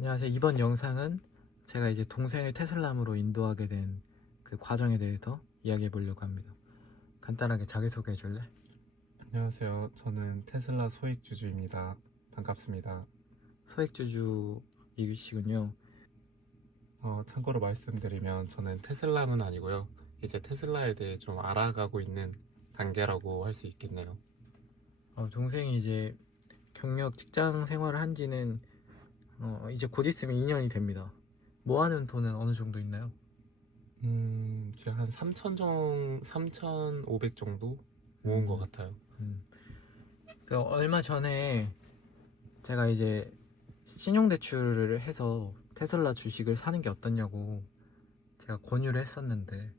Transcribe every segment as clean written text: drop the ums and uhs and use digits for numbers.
안녕하세요. 이번 영상은 제가 이제 동생을 테슬라함으로 인도하게 된 그 과정에 대해서 이야기해 보려고 합니다. 간단하게 자기소개해 줄래? 안녕하세요. 저는 테슬라 소액주주입니다. 반갑습니다. 소액주주이시군요. 참고로 말씀드리면 저는 테슬라는 아니고요. 이제 테슬라에 대해 좀 알아가고 있는 단계라고 할 수 있겠네요. 동생이 이제 경력 직장 생활을 한 지는 이제 곧 있으면 2년이 됩니다. 모아는 돈은 어느 정도 있나요? 제가 한 3,500 정도 모은 것 같아요. 음. 그 얼마 전에 제가 이제 신용대출을 해서 테슬라 주식을 사는 게 어떻냐고 제가 권유를 했었는데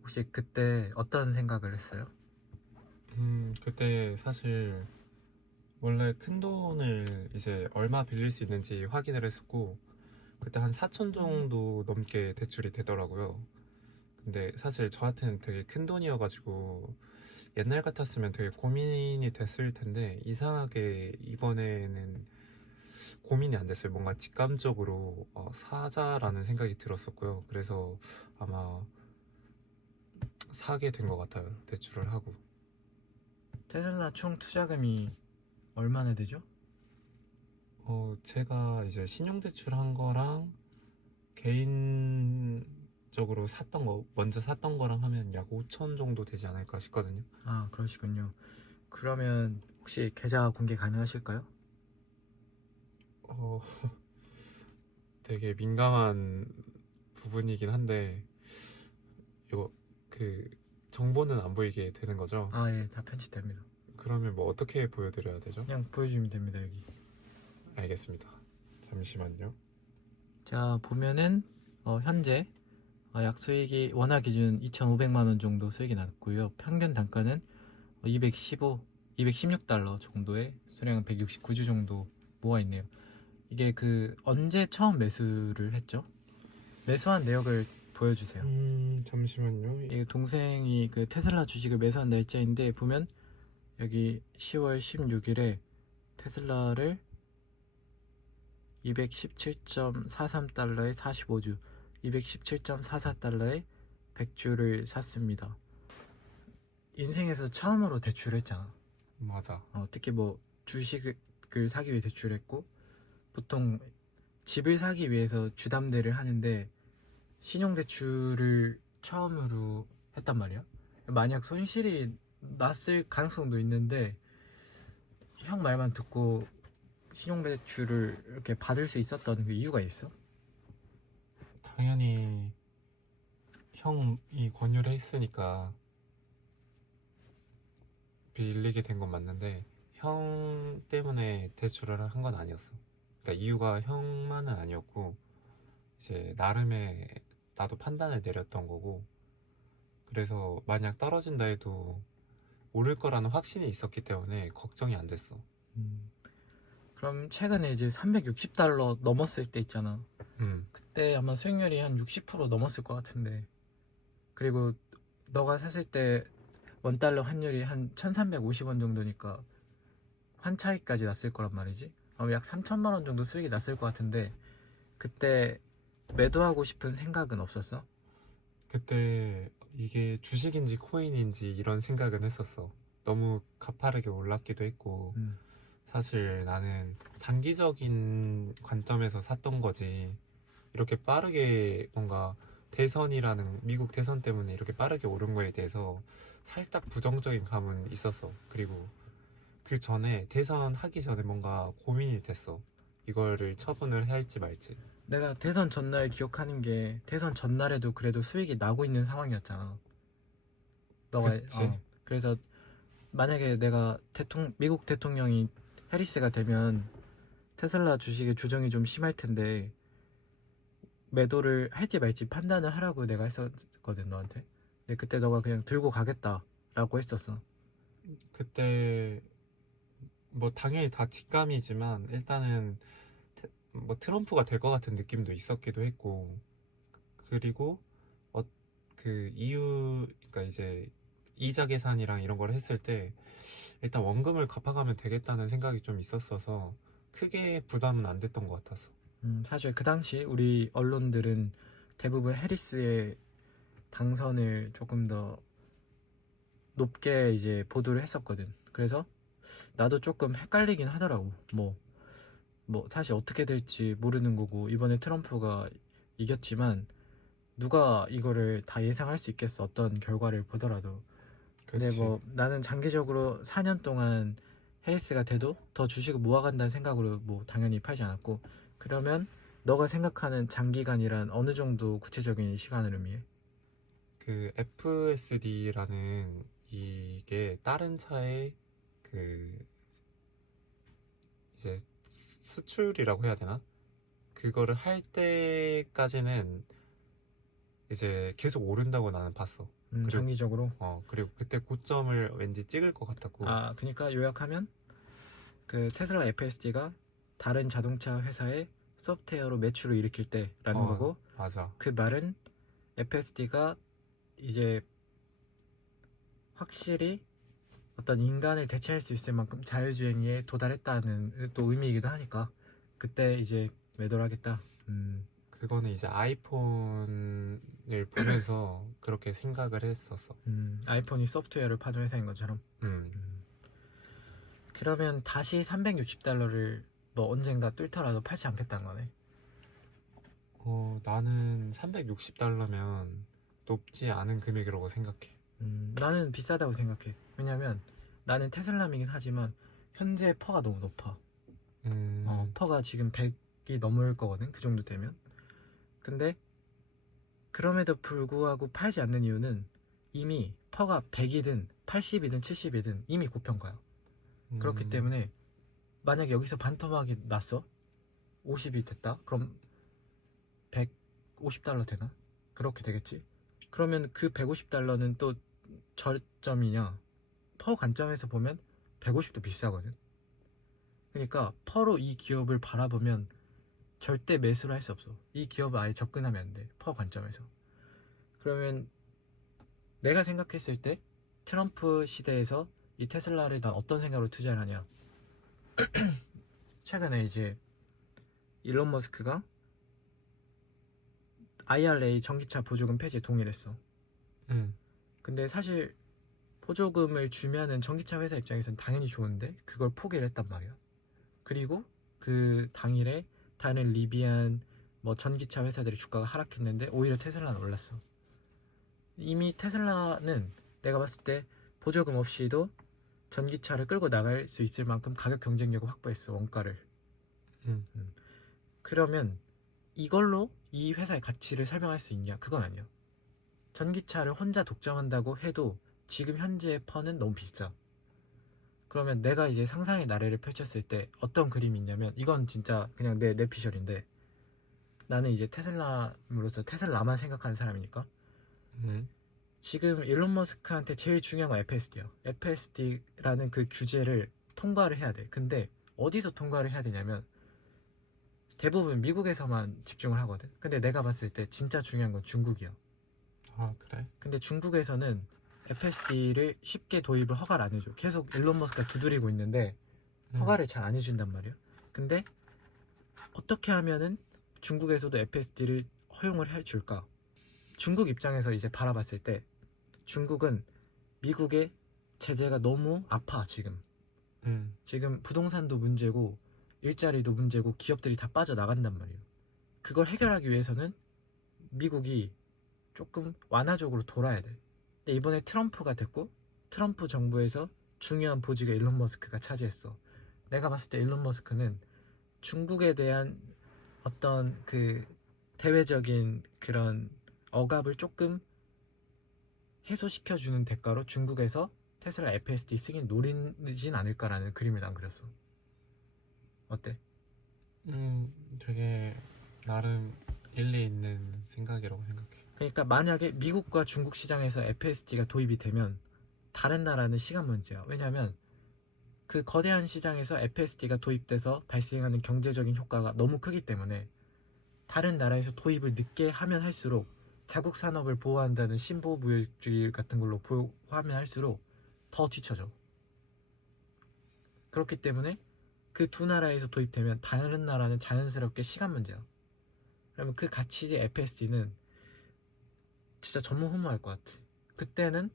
혹시 그때 어떤 생각을 했어요? 그때 사실 원래 큰 돈을 이제 얼마 빌릴 수 있는지 확인을 했었고, 그때 한 4천 정도 넘게 대출이 되더라고요. 근데 사실 저한테는 되게 큰 돈이어가지고 옛날 같았으면 되게 고민이 됐을 텐데, 이상하게 이번에는 고민이 안 됐어요. 뭔가 직감적으로 사자라는 생각이 들었었고요. 그래서 아마 사게 된 것 같아요. 대출을 하고. 테슬라 총 투자금이 얼마나 되죠? 제가 이제 신용대출 한 거랑 개인적으로 먼저 샀던 거랑 하면 약 5천 정도 되지 않을까 싶거든요. 아, 그러시군요. 그러면 혹시 계좌 공개 가능하실까요? 어, 되게 민감한 부분이긴 한데, 이거 그 정보는 안 보이게 되는 거죠? 아, 예, 다 편집됩니다. 그러면 뭐 어떻게 보여드려야 되죠? 그냥 보여주면 됩니다, 여기. 알겠습니다. 잠시만요. 자, 보면은 현재 약 수익이 원화 기준 2,500만 원 정도 수익이 났고요. 평균 단가는 216달러 정도의 수량은 169주 정도 모아 있네요. 이게 그 언제 처음 매수를 했죠? 매수한 내역을 보여주세요. 잠시만요. 이 동생이 그 테슬라 주식을 매수한 날짜인데 보면 여기 10월 16일에 테슬라를 217.43달러에 45주, 217.44달러에 100주를 샀습니다. 인생에서 처음으로 대출을 했잖아. 맞아. 특히 뭐 주식을 사기 위해 대출했고, 보통 집을 사기 위해서 주담대를 하는데 신용대출을 처음으로 했단 말이야. 만약 손실이 났을 가능성도 있는데 형 말만 듣고 신용대출을 이렇게 받을 수 있었던 그 이유가 있어? 당연히 형이 권유를 했으니까 빌리게 된 건 맞는데, 형 때문에 대출을 한 건 아니었어. 그러니까 이유가 형만은 아니었고, 이제 나름의 나도 판단을 내렸던 거고, 그래서 만약 떨어진다 해도 오를 거라는 확신이 있었기 때문에 걱정이 안 됐어. 음, 그럼 최근에 이제 360달러 넘었을 때 있잖아. 음, 그때 아마 수익률이 한 60% 넘었을 것 같은데, 그리고 너가 샀을 때 원달러 환율이 한 1350원 정도니까 환차익까지 났을 거란 말이지. 약 3천만 원 정도 수익이 났을 것 같은데 그때 매도하고 싶은 생각은 없었어? 그때 이게 주식인지 코인인지 이런 생각은 했었어. 너무 가파르게 올랐기도 했고, 음, 사실 나는 장기적인 관점에서 샀던 거지, 이렇게 빠르게 뭔가 대선이라는 미국 대선 때문에 이렇게 빠르게 오른 거에 대해서 살짝 부정적인 감은 있었어. 그리고 그 전에 대선 하기 전에 뭔가 고민이 됐어. 이거를 처분을 해야 할지 말지. 내가 대선 전날 기억하는 게 대선 전날에도 그래도 수익이 나고 있는 상황이었잖아. 너가 그치? 그래서 만약에 내가 미국 대통령이 해리스가 되면 테슬라 주식의 조정이 좀 심할 텐데 매도를 할지 말지 판단을 하라고 내가 했었거든 너한테. 근데 그때 너가 그냥 들고 가겠다라고 했었어. 그때 뭐 당연히 다 직감이지만 일단은 뭐 트럼프가 될 것 같은 느낌도 있었기도 했고, 그리고 어, 그 이유, 그러니까 이제 이자 계산이랑 이런 걸 했을 때 일단 원금을 갚아가면 되겠다는 생각이 좀 있었어서 크게 부담은 안 됐던 것 같았어. 사실 그 당시 우리 언론들은 대부분 해리스의 당선을 조금 더 높게 이제 보도를 했었거든. 그래서 나도 조금 헷갈리긴 하더라고. 뭐 사실 어떻게 될지 모르는 거고, 이번에 트럼프가 이겼지만 누가 이거를 다 예상할 수 있겠어, 어떤 결과를 보더라도. 근데 그치. 뭐 나는 장기적으로 4년 동안 해리스가 돼도 더 주식을 모아간다는 생각으로 뭐 당연히 팔지 않았고. 그러면 너가 생각하는 장기간이란 어느 정도 구체적인 시간을 의미해? 그 FSD라는 이게 다른 차의 그 이제 수출이라고 해야 되나? 그거를 할 때까지는 이제 계속 오른다고 나는 봤어. 그리고 장기적으로. 그리고 그때 고점을 왠지 찍을 것 같았고. 그러니까 요약하면 그 테슬라 FSD가 다른 자동차 회사의 소프트웨어로 매출을 일으킬 때라는 거고, 맞아. 그 말은 FSD가 이제 확실히 어떤 인간을 대체할 수 있을 만큼 자율주행에 도달했다는 또 의미이기도 하니까 그때 이제 매도를 하겠다. 그거는 이제 아이폰을 보면서 그렇게 생각을 했었어. 아이폰이 소프트웨어를 파는 회사인 것처럼. 음. 그러면 다시 $360를 뭐 언젠가 뚫더라도 팔지 않겠다는 거네. 나는 $360면 높지 않은 금액이라고 생각해. 나는 비싸다고 생각해. 왜냐면 나는 테슬라이긴 하지만 현재 퍼가 너무 높아. 퍼가 지금 100이 넘을 거거든, 그 정도 되면. 근데 그럼에도 불구하고 팔지 않는 이유는 이미 퍼가 100이든 80이든 70이든 이미 고평가야. 그렇기 때문에 만약에 여기서 반토막이 났어, 50이 됐다, 그럼 $150 되나? 그렇게 되겠지. 그러면 그 $150는 또 저점이냐? 퍼 관점에서 보면 150도 비싸거든. 그러니까 퍼로 이 기업을 바라보면 절대 매수를 할 수 없어. 이 기업을 아예 접근하면 안 돼, 퍼 관점에서. 그러면 내가 생각했을 때 트럼프 시대에서 이 테슬라를 난 어떤 생각으로 투자를 하냐, 최근에 이제 일론 머스크가 IRA 전기차 보조금 폐지에 동의를 했어. 음. 근데 사실 보조금을 주면은 전기차 회사 입장에서는 당연히 좋은데 그걸 포기를 했단 말이야. 그리고 그 당일에 다른 리비안 뭐 전기차 회사들이 주가가 하락했는데 오히려 테슬라는 올랐어. 이미 테슬라는 내가 봤을 때 보조금 없이도 전기차를 끌고 나갈 수 있을 만큼 가격 경쟁력을 확보했어, 원가를. 음. 그러면 이걸로 이 회사의 가치를 설명할 수 있냐? 그건 아니야. 전기차를 혼자 독점한다고 해도 지금 현재의 퍼는 너무 비싸. 그러면 내가 이제 상상의 나래를 펼쳤을 때 어떤 그림이 있냐면, 이건 진짜 그냥 내 뇌피셜인데, 나는 이제 테슬라로서 테슬라만 생각하는 사람이니까 음. 지금 일론 머스크한테 제일 중요한 건 FSD야. FSD라는 그 규제를 통과를 해야 돼. 근데 어디서 통과를 해야 되냐면 대부분 미국에서만 집중을 하거든. 근데 내가 봤을 때 진짜 중요한 건 중국이야. 그래? 근데 중국에서는 FSD를 쉽게 도입을 허가를 안 해줘. 계속 일론 머스크가 두드리고 있는데 허가를 잘 안 해준단 말이야. 근데 어떻게 하면은 중국에서도 FSD를 허용을 해줄까? 중국 입장에서 이제 바라봤을 때 중국은 미국의 제재가 너무 아파. 지금 부동산도 문제고 일자리도 문제고 기업들이 다 빠져나간단 말이에요. 그걸 해결하기 위해서는 미국이 조금 완화적으로 돌아야 돼. 근데 이번에 트럼프가 됐고 트럼프 정부에서 중요한 보직을 일론 머스크가 차지했어. 내가 봤을 때 일론 머스크는 중국에 대한 어떤 그 대외적인 그런 억압을 조금 해소시켜주는 대가로 중국에서 테슬라 FSD 승인 노리진 않을까라는 그림을 난 그렸어. 어때? 되게 나름 일리 있는 생각이라고 생각해. 그러니까 만약에 미국과 중국 시장에서 FSD가 도입이 되면 다른 나라는 시간 문제야. 왜냐하면 그 거대한 시장에서 FSD가 도입돼서 발생하는 경제적인 효과가 너무 크기 때문에 다른 나라에서 도입을 늦게 하면 할수록 자국 산업을 보호한다는 신보무역주의 같은 걸로 보호하면 할수록 더 뒤처져. 그렇기 때문에 그 두 나라에서 도입되면 다른 나라는 자연스럽게 시간 문제야. 그러면 그 가치 FSD는 진짜 전무후무할 것 같아. 그때는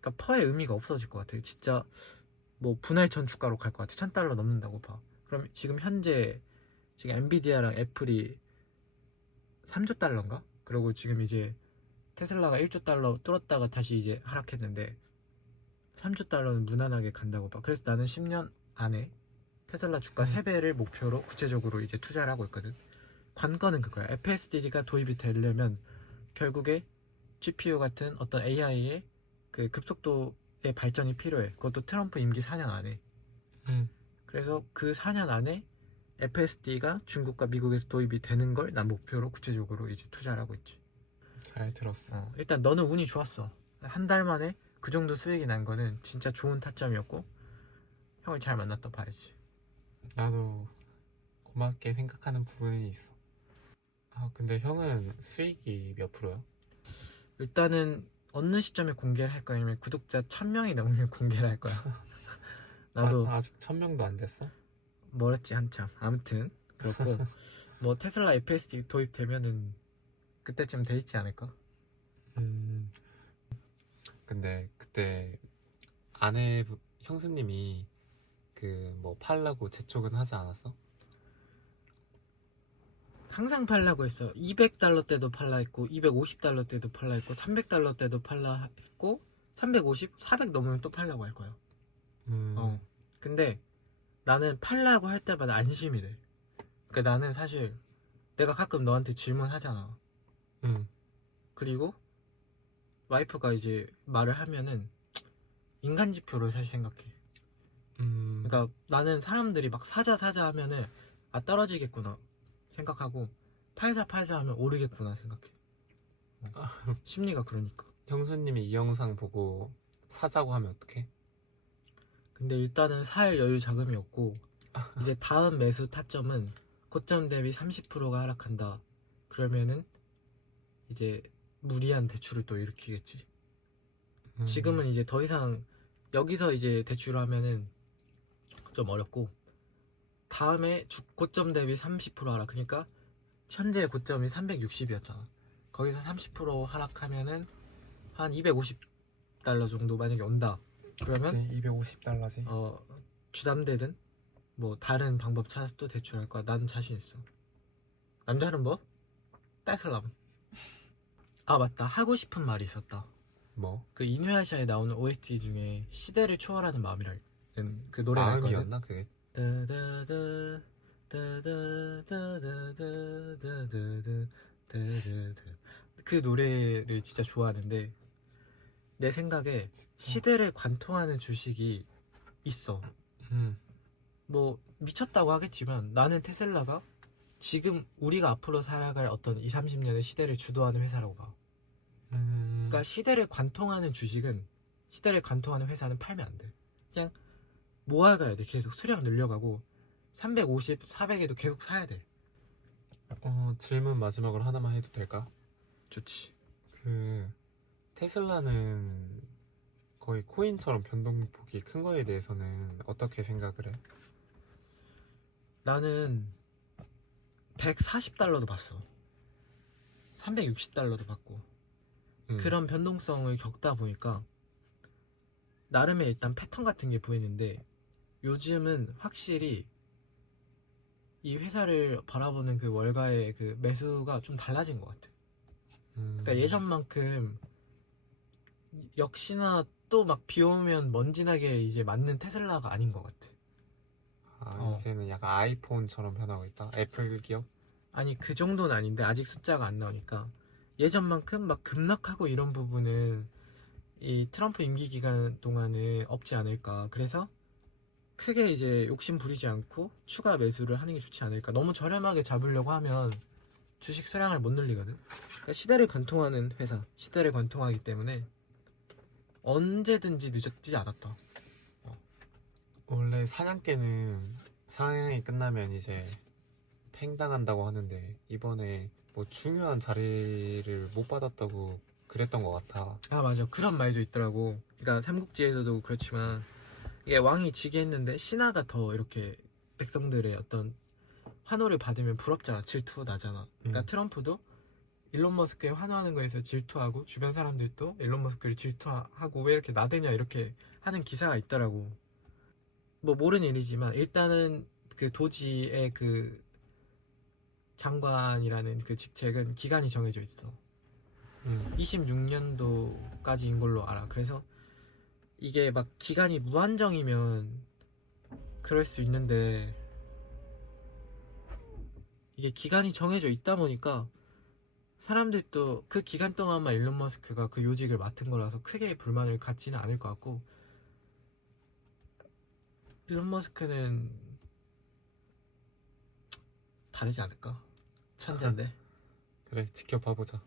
그러니까 퍼의 의미가 없어질 것 같아. 진짜 뭐 분할 전주가로 갈 것 같아. $1,000 넘는다고 봐. 그럼 지금 현재 지금 엔비디아랑 애플이 3조 달러인가? 그리고 지금 이제 테슬라가 1조 달러 뚫었다가 다시 이제 하락했는데 3조 달러는 무난하게 간다고 봐. 그래서 나는 10년 안에 테슬라 주가 3배를 목표로 구체적으로 이제 투자를 하고 있거든. 관건은 그거야. FSD가 도입이 되려면 결국에 GPU 같은 어떤 AI의 그 급속도의 발전이 필요해. 그것도 트럼프 임기 4년 안에. 그래서 그 4년 안에 FSD가 중국과 미국에서 도입이 되는 걸 난 목표로 구체적으로 이제 투자를 하고 있지. 잘 들었어. 일단 너는 운이 좋았어. 한 달 만에 그 정도 수익이 난 거는 진짜 좋은 타점이었고 형을 잘 만났다 봐야지. 나도 고맙게 생각하는 부분이 있어. 아, 근데 형은 수익이 몇 프로야? 일단은 어느 시점에 공개를 할 거야? 아니면 구독자 1000명이 넘으면 공개를 할 거야? 나도 아직 1000명도 안 됐어? 멀었지 한참. 아무튼 그렇고 뭐 테슬라 FSD 도입되면은 그때쯤 돼 있지 않을까? 근데 그때 아내 형수님이 그 뭐 팔라고 재촉은 하지 않았어? 항상 팔라고 했어. 200달러 때도 팔라 했고 250달러 때도 팔라 했고 300달러 때도 팔라 했고 350, 400 넘으면 또 팔라고 할 거야. 근데 나는 팔라고 할 때마다 안심이 돼. 그러니까 나는 사실 내가 가끔 너한테 질문하잖아. 그리고 와이프가 이제 말을 하면은 인간 지표를 사실 생각해. 그러니까 나는 사람들이 막 사자 하면은 아 떨어지겠구나 생각하고 팔자 하면 오르겠구나 생각해. 심리가 그러니까. 형수님이 이 영상 보고 사자고 하면 어떡해? 근데 일단은 살 여유 자금이 없고 이제 다음 매수 타점은 고점 대비 30%가 하락한다. 그러면은 이제 무리한 대출을 또 일으키겠지. 지금은 이제 더 이상 여기서 이제 대출을 하면은 좀 어렵고 다음에 고점 대비 30% 하락. 그러니까 현재 고점이 360이었잖아. 거기서 30% 하락하면은 한 250달러 정도 만약에 온다. 그러면 250달러지. 주담대든 뭐 다른 방법 찾아서 또 대출할 거야. 나는 자신 있어. 남자는 뭐? 딸살람. 아 맞다. 하고 싶은 말이 있었다. 뭐? 그 이누야샤에 나오는 OST 중에 시대를 초월하는 마음이라는 그 노래가 있거든. 마음이었나 그게? 따다다, 따다다다다다다다다다다다. 그 노래를 진짜 좋아하는데 내 생각에 시대를 관통하는 주식이 있어. 뭐 미쳤다고 하겠지만 나는 테슬라가 지금 우리가 앞으로 살아갈 어떤 20, 30년의 시대를 주도하는 회사라고 봐. 그러니까 시대를 관통하는 주식은 시대를 관통하는 회사는 팔면 안 돼. 그냥 모아가야 돼. 계속 수량 늘려가고 350, 400에도 계속 사야 돼. 질문 마지막으로 하나만 해도 될까? 좋지. 그 테슬라는 거의 코인처럼 변동폭이 큰 거에 대해서는 어떻게 생각을 해? 나는 140달러도 봤어. 360달러도 봤고 그런 변동성을 겪다 보니까 나름의 일단 패턴 같은 게 보이는데 요즘은 확실히 이 회사를 바라보는 그 월가의 그 매수가 좀 달라진 것 같아. 그러니까 예전만큼 역시나 또 막 비 오면 먼지나게 이제 맞는 테슬라가 아닌 것 같아. 이제는 약간 아이폰처럼 변하고 있다? 애플 기업? 아니 그 정도는 아닌데 아직 숫자가 안 나오니까 예전만큼 막 급락하고 이런 부분은 이 트럼프 임기 기간 동안은 없지 않을까. 그래서 크게 이제 욕심 부리지 않고 추가 매수를 하는 게 좋지 않을까. 너무 저렴하게 잡으려고 하면 주식 수량을 못 늘리거든. 그러니까 시대를 관통하는 회사, 시대를 관통하기 때문에 언제든지 늦지 않았다. 원래 사냥개는 사냥이 끝나면 이제 팽당한다고 하는데 이번에 뭐 중요한 자리를 못 받았다고 그랬던 것 같아. 아 맞아, 그런 말도 있더라고. 그러니까 삼국지에서도 그렇지만 이게 왕이 지게 했는데 신하가 더 이렇게 백성들의 어떤 환호를 받으면 부럽잖아. 질투 나잖아. 그러니까 트럼프도 일론 머스크에 환호하는 거에서 질투하고 주변 사람들도 일론 머스크를 질투하고 왜 이렇게 나대냐 이렇게 하는 기사가 있더라고. 뭐 모르는 일이지만 일단은 그 도지의 그 장관이라는 그 직책은 기간이 정해져 있어. 26년도까지인 걸로 알아. 그래서 이게 막 기간이 무한정이면 그럴 수 있는데 이게 기간이 정해져 있다 보니까 사람들도 그 기간 동안만 일론 머스크가 그 요직을 맡은 거라서 크게 불만을 갖지는 않을 것 같고, 일론 머스크는 다르지 않을까? 천재인데. 그래, 지켜봐보자.